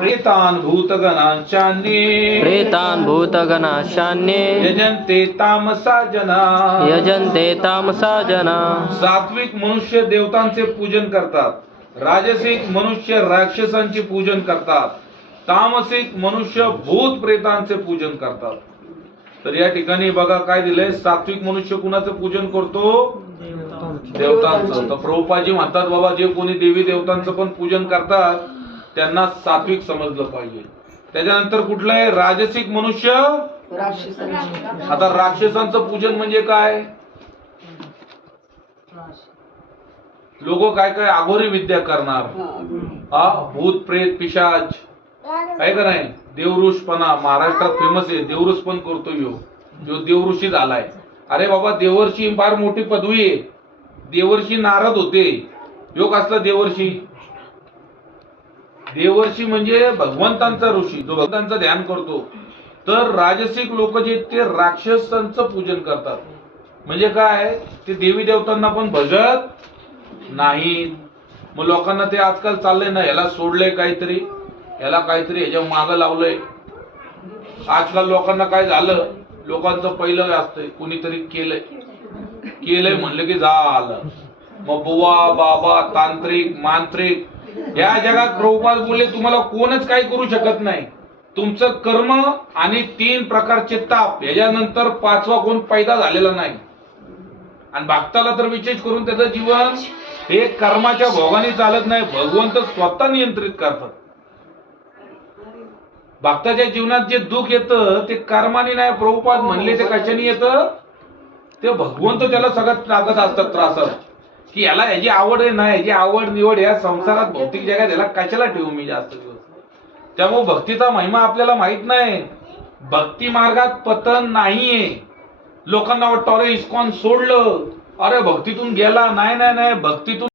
प्रेतान् भूतगणांशान्ये यजन्ते तामसा जना सात्विक मनुष्य देवतांचे पूजन करतात, राजसिक मनुष्य राक्षसांचे पूजन करतात, तामसिक मनुष्य भूत प्रेतांचे पूजन करतात. तर या ठिकाणी बघा काय दिलंय, सात्विक मनुष्य कुणाचं पूजन करतो? देवतांचं. तर प्रभुपादजी म्हणतात बाबा जे कोणी देवी देवतांचं पण पूजन करतात त्यांना सात्विक समजलं पाहिजे. त्याच्यानंतर कुठलं आहे? राजसिक मनुष्य. आता राक्षसांचं पूजन म्हणजे काय? लोक काय काय अघोरी विद्या करणार, भूत प्रेत पिशाच काय का नाही, देवऋषपणा महाराष्ट्रात फेमस आहे. देवऋष पण करतो जो देवऋषी झालाय. अरे बाबा देवर्षी फार मोठी पदवी आहे. देवर्षी नारद होते, योग असला देवर्षी. देवर्षी म्हणजे भगवंतांचा ऋषी, जो भगवंतांचं ध्यान करतो. तर राजसिक लोक जे ते राक्षसांचं पूजन करतात. म्हणजे काय, ते देवी देवतांना पण भजत नाही. मग लोकांना ते आजकाल चाललंय ना, याला सोडलंय काहीतरी, याला काहीतरी ह्याच्या मागं लावलंय. आजकाल लोकांना काय झालं, लोकांचं पहिलं असतंय कुणीतरी केलंय म्हणलं की झालं. मग बुवा बाबा तांत्रिक मांत्रिक या जगात प्रभुपाद बोलले तुम्हाला कोणच काही करू शकत नाही. तुमचं कर्म आणि 3 प्रकारचे ताप, याच्यानंतर 5वा कोण पैदा झालेला नाही. आणि भक्ताला तर विशेष करून त्याचं जीवन हे कर्माच्या भोगाने चालत नाही, भगवंत स्वतः नियंत्रित करतात. भक्ताच्या जीवनात जे दुःख येतं ते कर्माने नाही, प्रभुपाद म्हणले ते कशाने येतं? ते भगवंत त्याला सगळ्यात टाकत असतात त्रासात, की याला याची आवड आहे ना, याची आवड निवड या संसारात भौतिक जगात याला कशाला ठेवू मी जास्त दिवस. त्यामुळे भक्तीचा महिमा आपल्याला माहित नाही. भक्ती मार्गात पतन नाहीये. लोकांना वाटतं अरे इस्कॉन सोडलं, अरे भक्तीतून गेला. नाही नाही नाही, भक्तीतून